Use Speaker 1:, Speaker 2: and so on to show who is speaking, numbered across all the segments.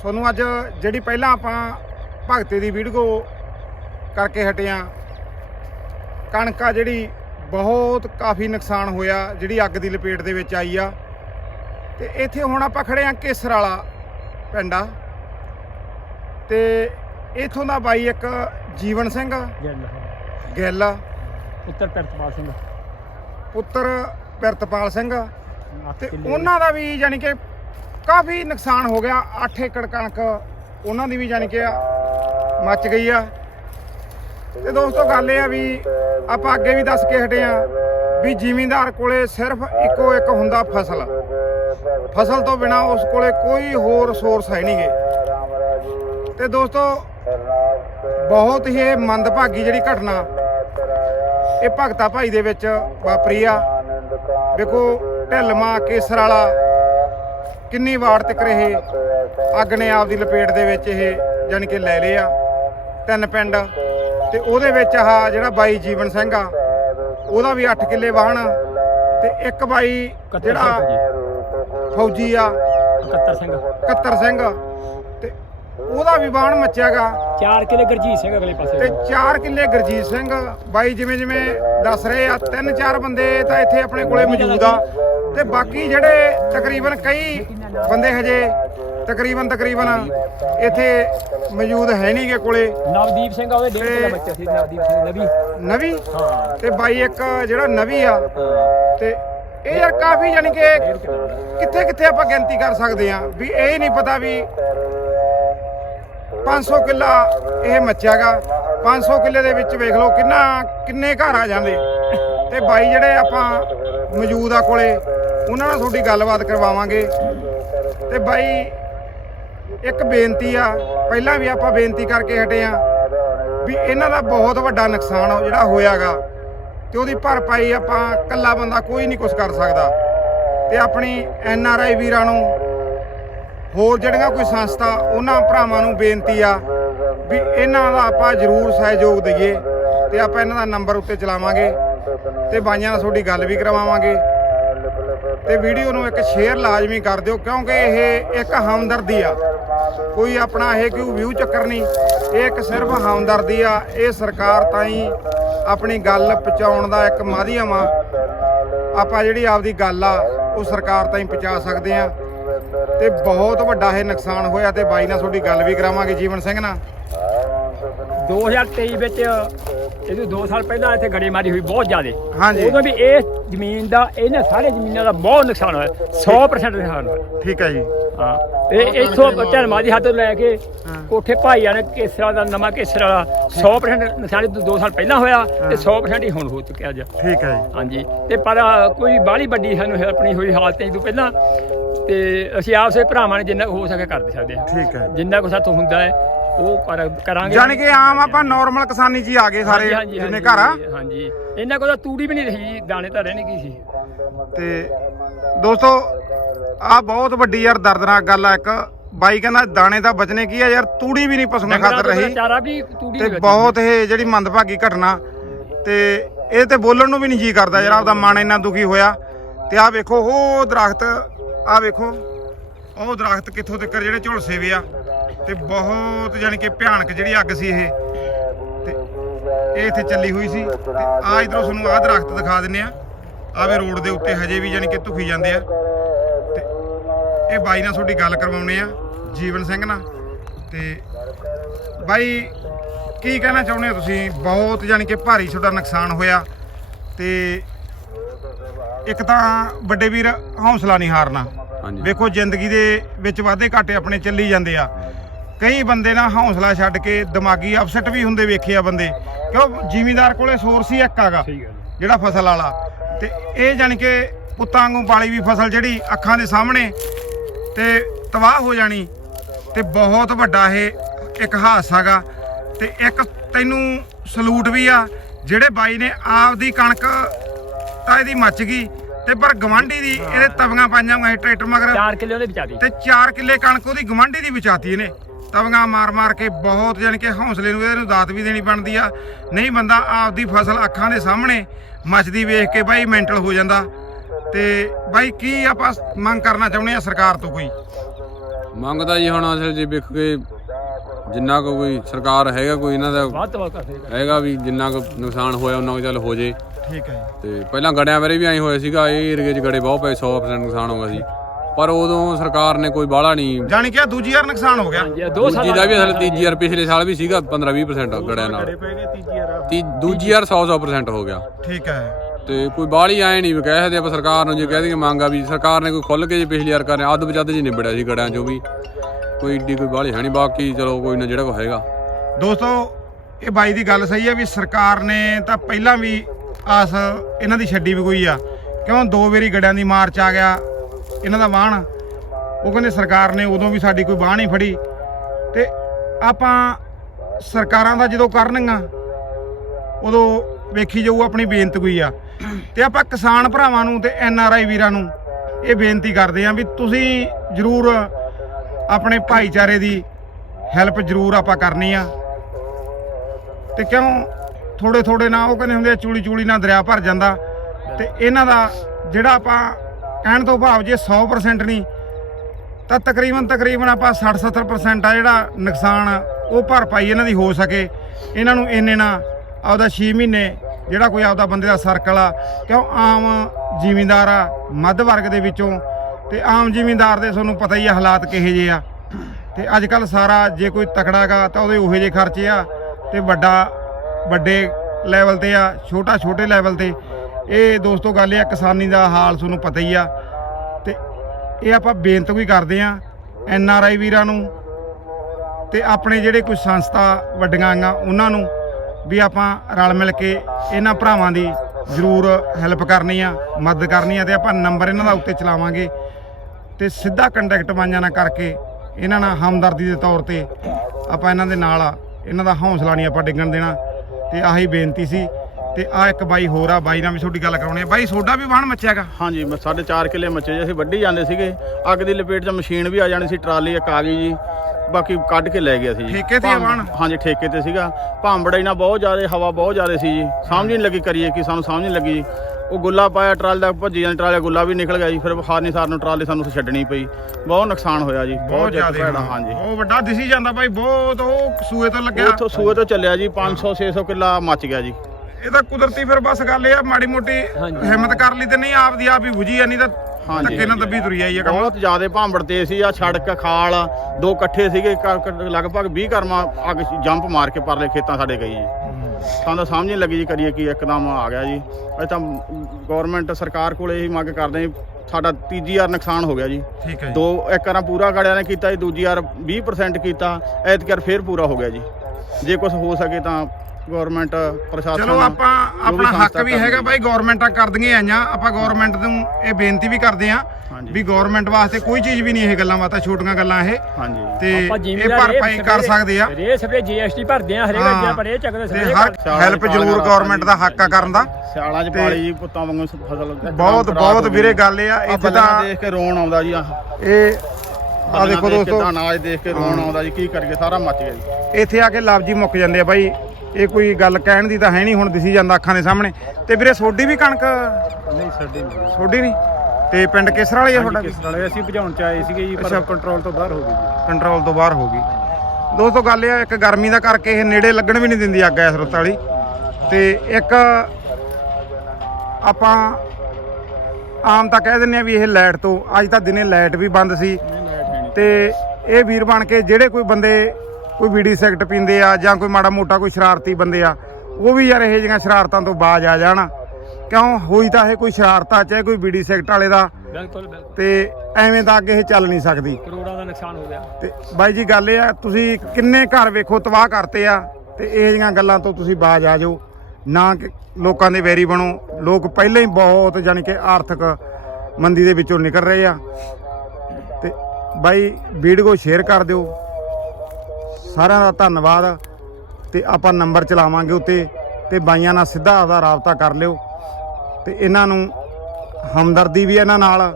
Speaker 1: ਤੁਹਾਨੂੰ ਅੱਜ ਜਿਹੜੀ ਪਹਿਲਾਂ ਆਪਾਂ ਭਗਤੇ ਦੀ ਵੀਡੀਓ ਕਰਕੇ ਹਟੇ ਆ ਕਣਕਾ ਜਿਹੜੀ ਬਹੁਤ ਕਾਫੀ ਨੁਕਸਾਨ ਹੋਇਆ ਜਿਹੜੀ ਅੱਗ ਦੀ ਲਪੇਟ ਦੇ ਵਿੱਚ ਆਈ ਆ। ਤੇ ਇੱਥੇ ਹੁਣ ਆਪਾਂ ਖੜੇ ਆ ਕੇਸਰ ਵਾਲਾ ਪਿੰਡਾ ਤੇ ਇਥੋਂ ਦਾ ਬਾਈ ਇੱਕ ਜੀਵਨ ਸਿੰਘ
Speaker 2: ਗੱਲ ਉੱਤਰ ਪ੍ਰਤਪਾਲ ਸਿੰਘ।
Speaker 1: ਪੁੱਤਰ ਪਿਰਤਪਾਲ ਸਿੰਘ। ਤੇ ਉਹਨਾਂ ਦਾ ਵੀ ਯਾਨੀ ਕਿ ਕਾਫੀ ਨੁਕਸਾਨ ਹੋ ਗਿਆ। 8 ਏਕੜ ਕਣਕ ਉਹਨਾਂ ਦੀ ਵੀ ਯਾਨੀ ਕਿ ਮੱਚ ਗਈ ਆ। ਤੇ ਦੋਸਤੋ ਗੱਲ ਇਹ ਆ ਵੀ ਆਪਾਂ ਅੱਗੇ ਵੀ ਦੱਸ ਕੇ ਹਟੇ ਆ ਵੀ ਜ਼ਿਮੀਂਦਾਰ ਕੋਲੇ ਸਿਰਫ ਇੱਕੋ ਇੱਕ ਹੁੰਦਾ ਫਸਲ। ਫਸਲ ਤੋਂ ਬਿਨਾ ਉਸ ਕੋਲੇ ਕੋਈ ਹੋਰ ਸੋਰਸ ਹੈ ਨਹੀਂਗੇ ਤੇ ਦੋਸਤੋ, ਬਹੁਤ ਹੀ ਇਹ ਮੰਦਭਾਗੀ ਜਿਹੜੀ ਘਟਨਾ, ਇਹ ਭਗਤਾ ਭਾਈ ਦੇ ਵਿੱਚ ਵਾਪਰੀ ਆ। ਵੇਖੋ ਢਿਲਮਾ ਕੇਸਰ ਵਾਲਾ ਕਿੰਨੀ ਵਾਰ ਤੱਕ ਇਹ ਅੱਗ ਨੇ ਆਪਦੀ ਲਪੇਟ ਦੇ ਵਿੱਚ ਇਹ ਜਾਣੀ ਕਿ ਲੈ ਲਏ ਆ ਤਿੰਨ ਪਿੰਡ ਤੇ ਉਹਦੇ ਵਿੱਚ ਆਹ ਜਿਹੜਾ ਬਾਈ ਜੀਵਨ ਸਿੰਘ ਆ ਉਹਦਾ ਵੀ 8 ਕਿੱਲੇ ਵਾਹਣ ਤੇ ਇੱਕ ਬਾਈ ਜਿਹੜਾ ਫੌਜੀ ਆ
Speaker 2: 71 ਸਿੰਘ।
Speaker 1: 71 ਸਿੰਘ ਤੇ ਉਹਦਾ ਵੀ ਵਾਹਣ ਮੱਚਿਆਗਾ
Speaker 2: 4 ਕਿਲੇ ਗਰਜੀਤ ਸਿੰਘ ਅਗਲੇ ਪਾਸੇ।
Speaker 1: ਤੇ 4 ਕਿੱਲੇ ਗੁਰਜੀਤ ਸਿੰਘ ਬਾਈ ਜਿਵੇਂ ਜਿਵੇਂ ਦੱਸ ਰਹੇ ਆ ਤਿੰਨ ਚਾਰ ਬੰਦੇ ਤਾਂ ਇੱਥੇ ਆਪਣੇ ਕੋਲੇ ਮੌਜੂਦ ਆ। ਤੇ ਬਾਕੀ ਜਿਹੜੇ ਤਕਰੀਬਨ ਕਈ ਬੰਦੇ ਹਜੇ ਤਕਰੀਬਨ ਤਕਰੀਬਨ ਇੱਥੇ ਮੌਜੂਦ ਹੈ ਨਹੀਂਗੇ ਕੋਲੇ।
Speaker 2: ਨਵਦੀਪ ਸਿੰਘ ਉਹਦੇ ਡੇਢ ਕਿਲੇ ਬੱਚਾ ਸੀ ਨਵਦੀਪ ਸਿੰਘ ਨਵੀ।
Speaker 1: ਨਵੀ?
Speaker 2: ਹਾਂ।
Speaker 1: ਤੇ ਬਾਈ ਇੱਕ ਜਿਹੜਾ ਨਵੀ ਆ ਤੇ ਇਹ ਯਾਰ ਕਾਫੀ ਯਾਨੀ ਕਿ ਕਿੱਥੇ ਕਿੱਥੇ ਆਪਾਂ ਗਿਣਤੀ ਕਰ ਸਕਦੇ ਆ ਵੀ ਇਹ ਨਹੀਂ ਪਤਾ ਵੀ 500 ਕਿੱਲਾ ਇਹ ਮੱਚਿਆਗਾ 500 ਕਿੱਲੇ ਦੇ ਵਿੱਚ ਵੇਖ ਲਓ ਕਿੰਨਾ ਕਿੰਨੇ ਘਰ ਆ ਜਾਂਦੇ। ਤੇ ਬਾਈ ਜਿਹੜੇ ਆਪਾਂ ਮੌਜੂਦ ਆ ਕੋਲੇ, ਉਹਨਾਂ ਨਾਲ ਤੁਹਾਡੀ ਗੱਲਬਾਤ ਕਰਵਾਵਾਂਗੇ। ਤੇ ਬਾਈ, ਇੱਕ ਬੇਨਤੀ ਆ, ਪਹਿਲਾਂ ਵੀ ਆਪਾਂ ਬੇਨਤੀ ਕਰਕੇ ਹਟੇ ਆ ਵੀ ਇਹਨਾਂ ਦਾ ਬਹੁਤ ਵੱਡਾ ਨੁਕਸਾਨ ਆ ਜਿਹੜਾ ਹੋਇਆਗਾ ਤੇ ਉਹਦੀ ਭਰਪਾਈ ਆਪਾਂ ਇਕੱਲਾ ਬੰਦਾ ਕੋਈ ਨਹੀਂ ਕੁਝ ਕਰ ਸਕਦਾ। ਤੇ ਆਪਣੀ ਐਨ ਆਰ ਆਈ ਵੀਰਾਂ ਨੂੰ ਹੋਰ ਜਿਹੜੀਆਂ ਕੋਈ ਸੰਸਥਾ, ਉਹਨਾਂ ਭਰਾਵਾਂ ਨੂੰ ਬੇਨਤੀ ਆ ਵੀ ਇਹਨਾਂ ਦਾ ਆਪਾਂ ਜ਼ਰੂਰ ਸਹਿਯੋਗ ਦਈਏ ਤੇ ਆਪਾਂ ਇਹਨਾਂ ਦਾ ਨੰਬਰ ਉੱਤੇ ਚਲਾਵਾਂਗੇ। ਤੇ ਬਾਈਆਂ ਨਾਲ ਤੁਹਾਡੀ ਗੱਲ ਵੀ ਕਰਵਾਵਾਂਗੇ। ਤੇ ਵੀਡੀਓ ਨੂੰ ਇੱਕ ਸ਼ੇਅਰ ਲਾਜ਼ਮੀ ਕਰ ਦਿਓ, ਕਿਉਂਕਿ ਇਹ ਇੱਕ ਹਮਦਰਦੀ ਆ। ਕੋਈ ਆਪਣਾ ਇਹ ਕੋਈ ਵਿਊ ਚੱਕਰ ਨਹੀਂ। ਇਹ ਇੱਕ ਸਿਰਫ ਹਮਦਰਦੀ ਆ। ਇਹ ਸਰਕਾਰ ਤਾਈਂ ਆਪਣੀ ਗੱਲ ਪਹੁੰਚਾਉਣ ਦਾ ਇੱਕ ਮਾਧਿਅਮ ਆ। ਆਪਾਂ ਜਿਹੜੀ ਆਪਦੀ ਗੱਲ ਆ, ਉਹ ਸਰਕਾਰ ਤਾਈਂ ਪਹੁੰਚਾ ਸਕਦੇ ਆ। ਤੇ ਬਹੁਤ ਵੱਡਾ ਇਹ ਨੁਕਸਾਨ ਹੋਇਆ ਤੇ ਬਾਈ ਨਾਲ ਤੁਹਾਡੀ ਗੱਲ ਵੀ ਕਰਾਵਾਂਗੇ ਜੀਵਨ ਸਿੰਘ ਨਾਲ।
Speaker 2: 2023 ਵਿੱਚ ਇਹਦੇ 2 ਸਾਲ ਪਹਿਲਾਂ ਇੱਥੇ ਗੜੇਮਾਰੀ ਹੋਈ ਬਹੁਤ ਜ਼ਿਆਦੇ।
Speaker 1: ਹਾਂਜੀ।
Speaker 2: ਉਦੋਂ ਵੀ ਇਸ ਜ਼ਮੀਨ ਦਾ ਇਹਨਾਂ ਸਾਰੇ ਜ਼ਮੀਨਾਂ ਦਾ ਬਹੁਤ ਨੁਕਸਾਨ ਹੋਇਆ। 100% ਨੁਕਸਾਨ ਹੋਇਆ।
Speaker 1: ਠੀਕ ਹੈ ਜੀ।
Speaker 2: ਹਾਂ ਤੇ ਇੱਥੋਂ ਧਰਮਾ ਦੀ ਹੱਥ ਤੋਂ ਲੈ ਕੇ
Speaker 1: ਹਾਂ।
Speaker 2: ਕੋਠੇ ਭਾਈਆਂ ਨੇ ਕੇਸਰਾ ਦਾ ਨਵਾਂ ਕੇਸਰ ਵਾਲਾ 100% ਨੁਕਸਾਨ 2 ਸਾਲ ਪਹਿਲਾਂ ਹੋਇਆ ਤੇ 100% ਹੀ ਹੁਣ ਹੋ ਚੁੱਕਿਆ ਅੱਜ।
Speaker 1: ਠੀਕ ਹੈ ਜੀ।
Speaker 2: ਹਾਂਜੀ ਤੇ ਪਰ ਕੋਈ ਬਾਹਲੀ ਵੱਡੀ ਸਾਨੂੰ ਹੈਲਪ ਨਹੀਂ ਹੋਈ ਹਾਲਤ ਤੋਂ ਪਹਿਲਾਂ। ਤੇ ਅਸੀਂ ਆਪਸੇ ਭਰਾਵਾਂ ਨੇ ਜਿੰਨਾ ਕੁ ਹੋ ਸਕੇ ਕਰ ਸਕਦੇ ਹਾਂ।
Speaker 1: ਠੀਕ ਹੈ।
Speaker 2: ਜਿੰਨਾ ਕੁ ਸਾਥੋਂ ਹੁੰਦਾ ਹੈ ਉਹ ਕਰ- ਕਰਾਂਗੇ।
Speaker 1: ਜਾਣੀ ਕਿ ਆਮ ਆਪਾਂ ਨਾਰਮਲ ਕਿਸਾਨੀ ਹੀ ਆ ਗਏ ਸਾਰੇ
Speaker 2: ਹਾਂਜੀ, ਹਾਂਜੀ,
Speaker 1: ਜਿੰਨੇ ਘਰ ਆ।
Speaker 2: ਹਾਂਜੀ। ਇਹਨਾਂ ਕੋਲ ਤਾਂ ਤੂੜੀ ਵੀ ਨਹੀਂ ਰਹੀ ਦਾਣੇ ਤਾਂ ਰਹਿਣੇ ਕੀ ਸੀ।
Speaker 1: ਤੇ ਦੋਸਤੋ ਆ ਬਹੁਤ ਵੱਡੀ ਯਾਰ ਦਰਦਨਾਕ ਗੱਲ ਆ ਇੱਕ। ਬਾਈ ਕਹਿੰਦਾ ਦਾਣੇ ਤਾਂ ਬਚਨੇ ਕੀ ਆ ਯਾਰ ਤੂੜੀ ਵੀ ਨਹੀਂ ਪਸ਼ੂਆਂ ਖਾਤਰ
Speaker 2: ਡੰਗਰਾਂ ਤੋਂ
Speaker 1: ਰਹੀ।
Speaker 2: ਚਾਰਾ ਵੀ ਤੂੜੀ
Speaker 1: ਤੇ। ਬਹੁਤ ਇਹ ਜਿਹੜੀ ਮੰਦਭਾਗੀ ਘਟਨਾ ਤੇ ਇਹ ਤੇ ਬੋਲਣ ਨੂੰ ਵੀ ਨਹੀਂ ਜੀ ਕਰਦਾ ਯਾਰ ਆਪਦਾ ਮਨ ਇੰਨਾ ਦੁਖੀ ਹੋਇਆ। ਤੇ ਆਹ ਵੇਖੋ ਉਹ ਦਰਖਤ ਆਹ ਵੇਖੋ ਉਹ ਦਰਖਤ ਕਿੱਥੋਂ ਤੱਕ ਜਿਹੜੇ ਝੁਲਸੇ ਵੇ ਆ। ਤੇ ਬਹੁਤ ਯਾਨੀ ਕਿ ਭਿਆਨਕ ਜਿਹੜੀ ਅੱਗ ਸੀ ਇਹ। ਤੇ ਇਹ ਇੱਥੇ ਚੱਲੀ ਹੋਈ ਸੀ। ਤੇ ਆ ਇਧਰੋਂ ਤੁਹਾਨੂੰ ਆਹ ਦਰਖਤ ਦਿਖਾ ਦਿੰਨੇ ਆ। ਆਵੇ ਰੋਡ ਦੇ ਉੱਤੇ ਹਜੇ ਵੀ ਯਾਨੀ ਕਿ ਧੁਖੀ ਜਾਂਦੇ ਆ। ਤੇ ਇਹ ਬਾਈ ਨਾਲ ਤੁਹਾਡੀ ਗੱਲ ਕਰਵਾਉਣੇ ਆ ਜੀਵਨ ਸਿੰਘ ਨਾਲ। ਤੇ ਬਾਈ ਕੀ ਕਹਿਣਾ ਚਾਹੁੰਦੇ ਹੋ ਤੁਸੀਂ? ਬਹੁਤ ਯਾਨੀ ਕਿ ਭਾਰੀ ਤੁਹਾਡਾ ਨੁਕਸਾਨ ਹੋਇਆ। ਤੇ ਇੱਕ ਤਾਂ ਵੱਡੇ ਵੀਰ ਹੌਸਲਾ ਨਹੀਂ ਹਾਰਨਾ।
Speaker 3: ਹਾਂਜੀ।
Speaker 1: ਵੇਖੋ ਜ਼ਿੰਦਗੀ ਦੇ ਵਿੱਚ ਵਾਧੇ ਘਾਟੇ ਆਪਣੇ ਚੱਲੀ ਜਾਂਦੇ ਆ। ਕਈ ਬੰਦੇ ਨਾ ਹੌਸਲਾ ਛੱਡ ਕੇ ਦਿਮਾਗੀ ਅਪਸੈਟ ਵੀ ਹੁੰਦੇ ਵੇਖੇ ਆ ਬੰਦੇ। ਕਿਉਂ? ਜ਼ਿਮੀਂਦਾਰ ਕੋਲੇ ਸੋਰਸ ਹੀ ਇੱਕ
Speaker 2: ਗੱਲ
Speaker 1: ਜਿਹੜਾ ਫਸਲ ਵਾਲਾ। ਤੇ ਇਹ ਜਾਣੀ ਕਿ ਪੁੱਤਾਂ ਵਾਂਗੂ ਪਾਲੀ ਵੀ ਫਸਲ ਜਿਹੜੀ ਅੱਖਾਂ ਦੇ ਸਾਹਮਣੇ ਤੇ ਤਬਾਹ ਹੋ ਜਾਣੀ ਤੇ ਬਹੁਤ ਵੱਡਾ ਇਹ ਇੱਕ ਹਾਦਸਾ ਗਾ ਤੇ ਇੱਕ ਤੈਨੂੰ ਸਲੂਟ ਵੀ ਆ ਜਿਹੜੇ ਬਾਈ ਨੇ ਆਪਦੀ ਕਣਕ ਤਾਂ ਇਹਦੀ ਮੱਚ ਗਈ ਤੇ ਪਰ ਗਵਾਂਢੀ ਦੀ ਇਹਦੇ ਤਵੀਆਂ ਪਾਈਆਂ ਹੋਈਆਂ ਟਰੈਕਟਰ ਮਗਰ
Speaker 2: 4 ਕਿਲੋ ਦੇ ਵਿਚਾਰੀ
Speaker 1: ਤੇ 4 ਕਿੱਲੇ ਕਣਕ ਉਹਦੀ ਗਵਾਂਢੀ ਦੀ ਵਿਚਾਤੀ ਇਹਨੇ। ਤਵੀਆਂ ਮਾਰ ਮਾਰ ਕੇ ਬਹੁਤ ਜਾਣੀ ਕਿ ਹੌਸਲੇ ਨੂੰ ਇਹਨੂੰ ਦਾਤ ਵੀ ਦੇਣੀ ਬਣਦੀ ਆ। ਨਹੀਂ ਬੰਦਾ ਆਪਦੀ ਫਸਲ ਅੱਖਾਂ ਦੇ ਸਾਹਮਣੇ ਮੱਚਦੀ ਵੇਖ ਕੇ ਬਾਈ ਮੈਂਟਲ ਹੋ ਜਾਂਦਾ। ਤੇ ਬਾਈ ਕੀ ਆਪਾਂ ਮੰਗ ਕਰਨਾ ਚਾਹੁੰਦੇ ਆ ਸਰਕਾਰ ਤੋਂ ਕੋਈ?
Speaker 3: ਮੰਗਦਾ ਜੀ ਹੁਣ ਅਸਲ ਜੀ ਵੇਖ ਕੇ ਜਿੰਨਾ ਕੁ ਕੋਈ ਸਰਕਾਰ ਹੈਗਾ ਕੋਈ ਇਹਨਾਂ ਦਾ ਹੈਗਾ। ਵੀ ਜਿੰਨਾ ਕੁ ਨੁਕਸਾਨ ਹੋਇਆ ਉਹਨਾਂ ਕੁ ਚੱਲ ਹੋ ਜੇ।
Speaker 1: ਠੀਕ ਹੈ
Speaker 3: ਤੇ ਪਹਿਲਾਂ ਗੜਿਆਂ ਬਾਰੇ ਵੀ ਐਂ ਹੋਇਆ ਸੀਗਾ ਇਹ ਏਰੀਏ 'ਚ ਗੜੇ ਬਹੁਤ ਪਏ 100% ਨੁਕਸਾਨ ਹੋ ਗਿਆ ਸੀ। ਪਰ ਉਦੋਂ ਸਰਕਾਰ ਨੇ ਕੋਈ ਬਾਹਲਾ ਨਹੀਂ
Speaker 1: ਜਾਣੀ ਕਿ ਦੂਜੀ ਵਾਰ ਨੁਕਸਾਨ ਹੋ ਗਿਆ।
Speaker 3: ਦੂਜੀ ਦਾ ਵੀ ਅਸਲ ਤੀਜੀ ਵਾਰ ਪਿਛਲੇ ਸਾਲ ਵੀ ਸੀਗਾ 15-20% ਗੜਿਆਂ ਨਾਲ। ਤੀ ਦੂਜੀ ਵਾਰ 100-100% ਹੋ ਗਿਆ।
Speaker 1: ਠੀਕ ਹੈ।
Speaker 3: ਤੇ ਕੋਈ ਬਾਹਲੀ ਐ ਨਹੀਂ ਵੀ ਕਹਿ ਸਕਦੇ ਆਪਾਂ ਸਰਕਾਰ ਨੂੰ ਜੇ ਕਹਿ ਦਈਏ ਮੰਗਾ ਵੀ ਸਰਕਾਰ ਨੇ ਕੋਈ ਖੁੱਲ ਕੇ ਜੇ ਪਿਛਲੀ ਵਾਰ ਕਰੇ ਅੱਧ ਬਚੱਧ ਜੀ ਨਿਬੜਿਆ ਸੀ ਗੜਿਆਂ ਚੋਂ ਵੀ। ਕੋਈ ਏਡੀ ਕੋਈ ਬਾਹਲੀ ਹੈ ਨਹੀਂ ਬਾਕੀ ਚਲੋ ਕੋਈ ਨਾ ਜਿਹੜਾ ਕੋ ਹੈਗਾ।
Speaker 1: ਦੋਸਤੋ ਇਹ ਬਾਈ ਦੀ ਗੱਲ ਸਹੀ ਹੈ ਵੀ ਸਰਕਾਰ ਨੇ ਤਾਂ ਪਹਿਲਾਂ ਵੀ ਆਸ ਇਹਨਾਂ ਦੀ ਛੱਡੀ ਵੀ ਕੋਈ ਆ। ਕਿਉਂ ਦੋ ਵਾਰੀ ਗੜਿਆਂ ਦੀ ਮਾਰ ਚ ਆ ਗਿਆ ਇਹਨਾਂ ਦਾ ਬਾਣ ਉਹ ਕਹਿੰਦੇ ਸਰਕਾਰ ਨੇ ਉਦੋਂ ਵੀ ਸਾਡੀ ਕੋਈ ਬਾਹ ਨਹੀਂ ਫੜੀ। ਤੇ ਆਪਾਂ ਸਰਕਾਰਾਂ ਦਾ ਜਦੋਂ ਕਰਨਗੀਆਂ, ਉਦੋਂ ਵੇਖੀ ਜਾਊ ਆਪਣੀ ਬੇਨਤੀ ਕੋਈ ਆ। ਤੇ ਆਪਾਂ ਕਿਸਾਨ ਭਰਾਵਾਂ ਨੂੰ ਤੇ ਐਨ ਆਰ ਆਈ ਵੀਰਾਂ ਨੂੰ ਇਹ ਬੇਨਤੀ ਕਰਦੇ ਆ ਵੀ ਤੁਸੀਂ ਜਰੂਰ ਆਪਣੇ ਭਾਈਚਾਰੇ ਦੀ ਹੈਲਪ ਜਰੂਰ ਆਪਾਂ ਕਰਨੀ ਆ। ਤੇ ਕਿਉਂ ਥੋੜੇ ਥੋੜੇ ਨਾ ਉਹ ਕਹਿੰਦੇ ਹੁੰਦੇ ਆ ਚੂੜੀ ਚੂਲੀ ਨਾਲ ਦਰਿਆ ਭਰ ਜਾਂਦਾ। ਤੇ ਇਹਨਾਂ ਦਾ ਜਿਹੜਾ ਆਪਾਂ ਕਹਿਣ ਤੋਂ ਭਾਵ ਜੇ 100% ਨਹੀਂ, ਤਾਂ ਤਕਰੀਬਨ ਤਕਰੀਬਨ ਆਪਾਂ 60-70% ਆ ਜਿਹੜਾ ਨੁਕਸਾਨ ਉਹ ਭਰਪਾਈ ਇਹਨਾਂ ਦੀ ਹੋ ਸਕੇ। ਇਹਨਾਂ ਨੂੰ ਇੰਨੇ ਨਾ ਆਪਦਾ 6 ਮਹੀਨੇ ਜਿਹੜਾ ਕੋਈ ਆਪਦਾ ਬੰਦੇ ਦਾ ਸਰਕਲ ਆ, ਕਿਉਂ ਆਮ ਜ਼ਿਮੀਂਦਾਰ ਆ ਮੱਧ ਵਰਗ ਦੇ ਵਿੱਚੋਂ, ਤੇ ਆਮ ਜ਼ਿਮੀਂਦਾਰ ਦੇ ਤੁਹਾਨੂੰ ਪਤਾ ਹੀ ਆ ਹਾਲਾਤ ਕਿਹੋ ਜਿਹੇ ਆ। ਤੇ ਅੱਜ ਕੱਲ ਸਾਰਾ ਜੇ ਕੋਈ ਤਕੜਾਗਾ ਤਾਂ ਉਹਦੇ ਉਹੇ ਜਿਹੇ ਖਰਚੇ ਆ, ਤੇ ਵੱਡਾ, ਵੱਡੇ ਲੈਵਲ ਤੇ ਆ ਛੋਟਾ ਛੋਟੇ ਲੈਵਲ ਤੇ। ਇਹ ਦੋਸਤੋ ਗੱਲ ਇਹ ਆ, ਕਿਸਾਨੀ ਦਾ ਹਾਲ ਤੁਹਾਨੂੰ ਪਤਾ ਹੀ ਆ। ਤੇ ਇਹ ਆਪਾਂ ਬੇਨਤੀ ਵੀ ਕਰਦੇ ਆ ਐਨ ਆਰ ਆਈ ਵੀਰਾਂ ਨੂੰ ਤੇ ਆਪਣੇ ਜਿਹੜੇ ਕੋਈ ਸੰਸਥਾ ਵੱਡੀਆਂ ਆਈਆਂ, ਉਹਨਾਂ ਨੂੰ ਵੀ ਆਪਾਂ ਰਲ ਮਿਲ ਕੇ ਇਹਨਾਂ ਭਰਾਵਾਂ ਦੀ ਜ਼ਰੂਰ ਹੈਲਪ ਕਰਨੀ ਆ, ਮਦਦ ਕਰਨੀ ਆ ਤੇ ਆਪਾਂ ਨੰਬਰ ਇਹਨਾਂ ਦਾ ਉੱਤੇ ਚਲਾਵਾਂਗੇ ਤੇ ਸਿੱਧਾ ਕੰਟੈਕਟ ਬਾਈਆਂ ਨਾਲ ਕਰਕੇ ਇਹਨਾਂ ਨਾਲ ਹਮਦਰਦੀ ਦੇ ਤੌਰ ਤੇ ਆਪਾਂ ਇਹਨਾਂ ਦੇ ਨਾਲ ਆ, ਇਹਨਾਂ ਦਾ ਹੌਸਲਾ ਨਹੀਂ ਆਪਾਂ ਡਿੱਗਣ ਦੇਣਾ। ਤੇ ਆਹੀ ਬੇਨਤੀ ਸੀ ਤੇ ਆ ਇੱਕ ਬਾਈ ਹੋਰ ਆ ਬਾਈ ਨਾਲ ਵੀ ਤੁਹਾਡੀ ਗੱਲ ਕਰਾਉਣੀ ਆ। ਬਾਈ ਤੁਹਾਡਾ ਵੀ ਵਾਹਣ ਮੱਚਿਆਗਾ?
Speaker 4: ਹਾਂਜੀ ਮ- ਸਾਡੇ 4 ਕਿੱਲੇ ਮੱਚੇ ਜੀ ਅਸੀਂ ਵੱਢੀ ਜਾਂਦੇ ਸੀਗੇ। ਅੱਗ ਦੀ ਲਪੇਟ 'ਚ ਮਸ਼ੀਨ ਵੀ ਆ ਜਾਣੀ ਸੀ ਟਰਾਲੀ ਇੱਕ ਆ ਗਈ ਜੀ। ਬਾਕੀ ਕੱਢ ਕੇ ਲੈ ਗਿਆ ਸੀ ਜੀ।
Speaker 1: ਠੇਕੇ ਤੇ ਆ ਵਾਹਣ?
Speaker 4: ਹਾਂਜੀ ਠੇਕੇ ਤੇ ਸੀਗਾ। ਭਾਂਬੜਾ ਨਾਲ ਬਹੁਤ ਜ਼ਿਆਦਾ ਹਵਾ ਬਹੁਤ ਜ਼ਿਆਦਾ ਸੀ ਜੀ। ਸਮਝ ਨਹੀਂ ਲੱਗੀ ਕਰੀਏ ਕੀ ਸਾਨੂੰ ਸਮਝ ਨਹੀਂ ਲੱਗੀ ਜੀ। ਉਹ ਗੁੱਲਾ ਪਾਇਆ ਟਰਾਲ ਦਾ ਭੱਜੀ ਜਾਂ ਟਰਾਲੇ ਗੁੱਲਾ ਵੀ ਨਿਕਲ ਗਿਆ ਜੀ। ਫਿਰ ਹਾਰਨੀ ਸਾਰ ਨੂੰ ਟਰਾਲੇ ਸਾਨੂੰ ਛੱਡਣੀ ਪਈ। ਬਹੁਤ ਨੁਕਸਾਨ ਹੋਇਆ ਜੀ
Speaker 1: ਬਹੁਤ
Speaker 4: ਜ਼ਿਆਦਾ
Speaker 1: ਜ਼ਿਆਦਾ
Speaker 4: ਭੈੜਾ, ਹਾਂਜੀ।
Speaker 1: ਉਹ ਵੱਡਾ ਦਿਸੀ ਜਾਂਦਾ ਬਾਈ ਬਹੁਤ ਉਹ ਸੂਏ ਤੋਂ ਲੱਗਿਆ।
Speaker 4: ਉੱਥੋਂ ਸੂਏ ਤੋਂ ਚੱਲਿਆ ਜੀ 500 600 ਕਿੱਲਾ ਮੱਚ ਗਿਆ ਜੀ।
Speaker 1: ਇਹ ਤਾਂ ਕੁਦਰਤੀ ਫਿਰ ਬਸ ਗੱਲ ਇਹ ਆ ਮਾੜੀ ਮੋਟੀ। ਹਿੰਮਤ ਕਰ ਲਈ ਤੇ ਨਹੀਂ ਆਪਦੀ ਆਪ ਹੀ ਬੁਝੀ ਆ ਨਹੀਂ ਤਾਂ ਧੱਕੇ ਨਾਲ ਦੱਬੀ ਤੁਰੀ ਆਈ ਆ ਕੰਮ।
Speaker 4: ਬਹੁਤ ਜ਼ਿਆਦਾ ਭਾਂਬੜ ਤੇ ਸੀ ਆ ਸੜਕ ਖਾਲ ਦੋ ਇਕੱਠੇ ਸੀਗੇ ਲਗਭਗ 20 ਕਰਮਾ ਅੱਗ ਜੰਪ ਮਾਰ ਕੇ ਪਰਲੇ ਖੇਤਾਂ ਸਾਡੇ ਗਈ ਜੀ। ਸਾਨੂੰ ਤਾਂ ਸਮਝ ਨਹੀਂ ਲੱਗੀ ਜੀ ਕਰੀਏ ਕੀ ਇੱਕਦਮ ਆ ਗਿਆ ਜੀ। ਅਸੀਂ ਤਾਂ ਗਵਰਨਮੈਂਟ ਸਰਕਾਰ ਕੋਲੇ ਇਹੀ ਮੰਗ ਕਰਦੇ ਹਾਂ ਸਾਡਾ ਤੀਜੀ ਵਾਰ ਨੁਕਸਾਨ ਹੋ ਗਿਆ ਜੀ।
Speaker 1: ਠੀਕ ਹੈ ਜੀ।
Speaker 4: ਦੋ ਇੱਕ ਵਾਰ ਪੂਰਾ ਗੜਿਆਂ ਨੇ ਕੀਤਾ ਜੀ ਦੂਜੀ ਵਾਰ 20% ਕੀਤਾ ਐਤਕੀ ਵਾਰ ਫੇਰ ਪੂਰਾ ਹੋ ਗਿਆ ਜੀ। ਜੇ ਕੁਝ ਹੋ ਸਕੇ ਤਾਂ ਗਵਰਨਮੈਂਟ ਪ੍ਰਸ਼ਾਸਨ
Speaker 1: ਚਲੋ ਆਪਾਂ ਆਪਣਾ ਹੱਕ ਵੀ ਹੈਗਾ ਬਾਈ ਗਵਰਨਮੈਂਟਾਂ ਕਰਦੀਆਂ ਆਈਆਂ। ਆਪਾਂ ਗਵਰਨਮੈਂਟ ਨੂੰ ਇਹ ਬੇਨਤੀ ਵੀ ਕਰਦੇ ਆਂ। ਵੀ ਗਵਰਨਮੈਂਟ ਵਾਸਤੇ ਕੋਈ ਚੀਜ਼ ਵੀ ਨਹੀਂ ਇਹ ਗੱਲਾਂ ਬਾਤਾਂ ਛੋਟੀਆਂ ਗੱਲਾਂ ਇਹ।
Speaker 4: ਹਾਂਜੀ।
Speaker 1: ਤੇ ਇਹ ਭਰਪਾਈ ਕਰ ਸਕਦੇ ਆ।
Speaker 2: ਰੇ ਸਪਰੇ ਜੀਐਸਟੀ ਭਰਦੇ ਆ ਹਰੇਕ ਪਰ ਇਹ ਚੱਕਦੇ
Speaker 1: ਹੈਲਪ ਜ਼ਰੂਰ ਗਵਰਨਮੈਂਟ ਦਾ ਹੱਕ ਆ ਕਰਨ ਦਾ।
Speaker 4: ਸਿਆਲਾਂ 'ਚ
Speaker 1: ਤੇ
Speaker 4: ਪਾਲੀ ਜੀ ਪੁੱਤਾਂ ਵਾਂਗੂ ਫਸਲ
Speaker 1: ਬਹੁਤ ਬਹੁਤ ਵੀਰੇ ਗੱਲ ਇਹ ਆ
Speaker 4: ਇੱਥੇ
Speaker 1: ਇੱਥੇ ਤਾਂ
Speaker 4: ਦੇਖ ਕੇ ਰੋਣ ਆਉਂਦਾ ਜੀ ਆ
Speaker 1: ਇਹ ਆ ਦੇਖੋ ਦੋਸਤੋ।
Speaker 4: ਅਨਾਜ ਦੇਖ ਕੇ ਰੋਣ ਆਉਂਦਾ ਜੀ ਕੀ ਕਰੀਏ ਸਾਰਾ ਮੱਚ ਗਿਆ ਜੀ।
Speaker 1: ਇੱਥੇ ਆ ਕੇ ਲਫ਼ਜ਼ ਹੀ ਮੁੱਕ ਜਾਂਦੇ ਆ ਬਾਈ। ਇਹ ਕੋਈ ਗੱਲ ਕਹਿਣ ਦੀ ਤਾਂ ਹੈ ਨਹੀਂ ਹੁਣ ਦਿਸੀ ਜਾਂਦਾ ਅੱਖਾਂ ਦੇ ਸਾਹਮਣੇ। ਤੇ ਵੀਰੇ ਸੋਡੀ ਵੀ ਕਣਕ
Speaker 5: ਨਹੀਂ ਸਾਡੇ ਨਹੀਂ।
Speaker 1: ਸੋਡੀ ਨਹੀਂ? ਤੇ ਪਿੰਡ ਕੇਸਰ ਵਾਲੀ ਆ ਤੁਹਾਡਾ?
Speaker 5: ਕਿਸ ਨਾਲੇ ਅਸੀਂ ਭਜਾਉਣ ਚ ਆਏ ਸੀਗੇ ਜੀ। ਪਰ ਕੰਟਰੋਲ ਤੋਂ ਬਾਹਰ ਹੋ ਗਈ ਜੀ।
Speaker 1: ਕੰਟਰੋਲ ਤੋਂ ਬਾਹਰ ਹੋ ਗਈ। ਦੋਸਤੋ ਗੱਲ ਇਹ ਆ ਇੱਕ ਗਰਮੀ ਦਾ ਕਰਕੇ ਇਹ ਨੇੜੇ ਲੱਗਣ ਵੀ ਨਹੀਂ ਦਿੰਦੀ ਅੱਗ ਇਸ ਰੁੱਤ ਵਾਲੀ। ਤੇ ਇੱਕ ਆਪਾਂ ਆਮ ਤਾਂ ਕਹਿ ਦਿੰਦੇ ਆ ਵੀ ਇਹ ਲਾਈਟ ਤੋਂ ਅੱਜ ਤਾਂ ਦਿਨੇ ਲਾਈਟ ਵੀ ਬੰਦ ਸੀ। ਤੇ ਇਹ ਵੀਰ ਬਣ ਕੇ ਜਿਹੜੇ ਕੋਈ ਬੰਦੇ ਕੋਈ ਬੀੜੀ ਸਿਗਰਟ ਪੀਂਦੇ ਆ ਜਾਂ ਕੋਈ ਮਾੜਾ ਮੋਟਾ ਕੋਈ ਸ਼ਰਾਰਤੀ ਬੰਦੇ ਆ ਉਹ ਵੀ ਯਾਰ ਇਹ ਜਿਹੀਆਂ ਸ਼ਰਾਰਤਾਂ ਤੋਂ ਬਾਜ ਆ ਜਾਣ। ਕਿਉਂ? ਹੋਈ ਤਾਂ ਇਹ ਕੋਈ ਸ਼ਰਾਰਤਾ ਚਾਹੇ ਕੋਈ ਬੀੜੀ ਸਿਗਰਟ ਵਾਲੇ ਦਾ।
Speaker 2: ਬਿਲਕੁਲ ਬਿਲਕੁਲ।
Speaker 1: ਤੇ ਐਵੇਂ ਤਾਂ ਅੱਗੇ ਇਹ ਚੱਲ ਨਹੀਂ ਸਕਦੀ।
Speaker 2: ਕਰੋੜਾਂ ਦਾ ਨੁਕਸਾਨ ਹੋ ਗਿਆ।
Speaker 1: ਤੇ ਬਾਈ ਜੀ ਗੱਲ ਇਹ ਆ ਤੁਸੀਂ ਕਿੰਨੇ ਘਰ ਵੇਖੋ ਤਬਾਹ ਕਰਤੇ ਆ ਤੇ ਇਹ ਜੀਆਂ ਗੱਲਾਂ ਤੋਂ ਤੁਸੀਂ ਬਾਜ ਆ ਜਾਓ। ਨਾ ਕਿ ਲੋਕਾਂ ਦੇ ਵੈਰੀ ਬਣੋ। ਲੋਕ ਪਹਿਲਾਂ ਹੀ ਬਹੁਤ ਜਾਣੀ ਕਿ ਆਰਥਿਕ ਮੰਦੀ ਦੇ ਵਿੱਚੋਂ ਨਿਕਲ ਰਹੇ ਆ। ਤੇ ਬਾਈ ਵੀਡੀਓ ਸ਼ੇਅਰ ਕਰ ਦਿਓ। ਸਾਰਿਆਂ ਦਾ ਧੰਨਵਾਦ ਤੇ ਆਪਾਂ ਨੰਬਰ ਚਲਾਵਾਂਗੇ ਉੱਤੇ ਤੇ ਬਾਈਆਂ ਨਾਲ ਸਿੱਧਾ ਆਪਦਾ ਰਾਬਤਾ ਕਰ ਲਿਓ ਤੇ ਇਹਨਾਂ ਨੂੰ ਹਮਦਰਦੀ ਵੀ ਇਹਨਾਂ ਨਾਲ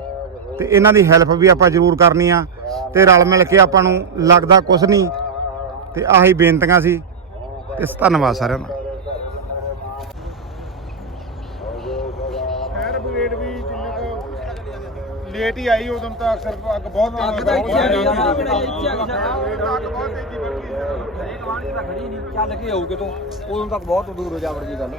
Speaker 1: ਤੇ ਇਹਨਾਂ ਦੀ ਹੈਲਪ ਵੀ ਆਪਾਂ ਜ਼ਰੂਰ ਕਰਨੀ ਆ ਤੇ ਰਲ ਮਿਲ ਕੇ ਆਪਾਂ ਨੂੰ ਲੱਗਦਾ ਕੁਝ ਨਹੀਂ ਤੇ ਆਹੀ ਬੇਨਤੀਆਂ ਸੀ ਤੇ ਧੰਨਵਾਦ ਸਾਰਿਆਂ ਦਾ। ਲੇਟ ਹੀ ਆਈ ਉਦੋਂ ਤਾਂ ਅਕਸਰ ਅੱਗ ਬਹੁਤ ਅੱਗ
Speaker 5: ਤਾਂ ਇੱਥੇ ਆ ਗਈ ਆ,
Speaker 1: ਬਹੁਤ
Speaker 5: ਖੜੀ ਨਹੀਂ ਚੱਲ ਕੇ ਆਊ ਕਿਤੋਂ? ਉਦੋਂ ਤੱਕ ਬਹੁਤ ਦੂਰ ਹੋ ਜਾਵੜ ਜੀ ਗੱਲ।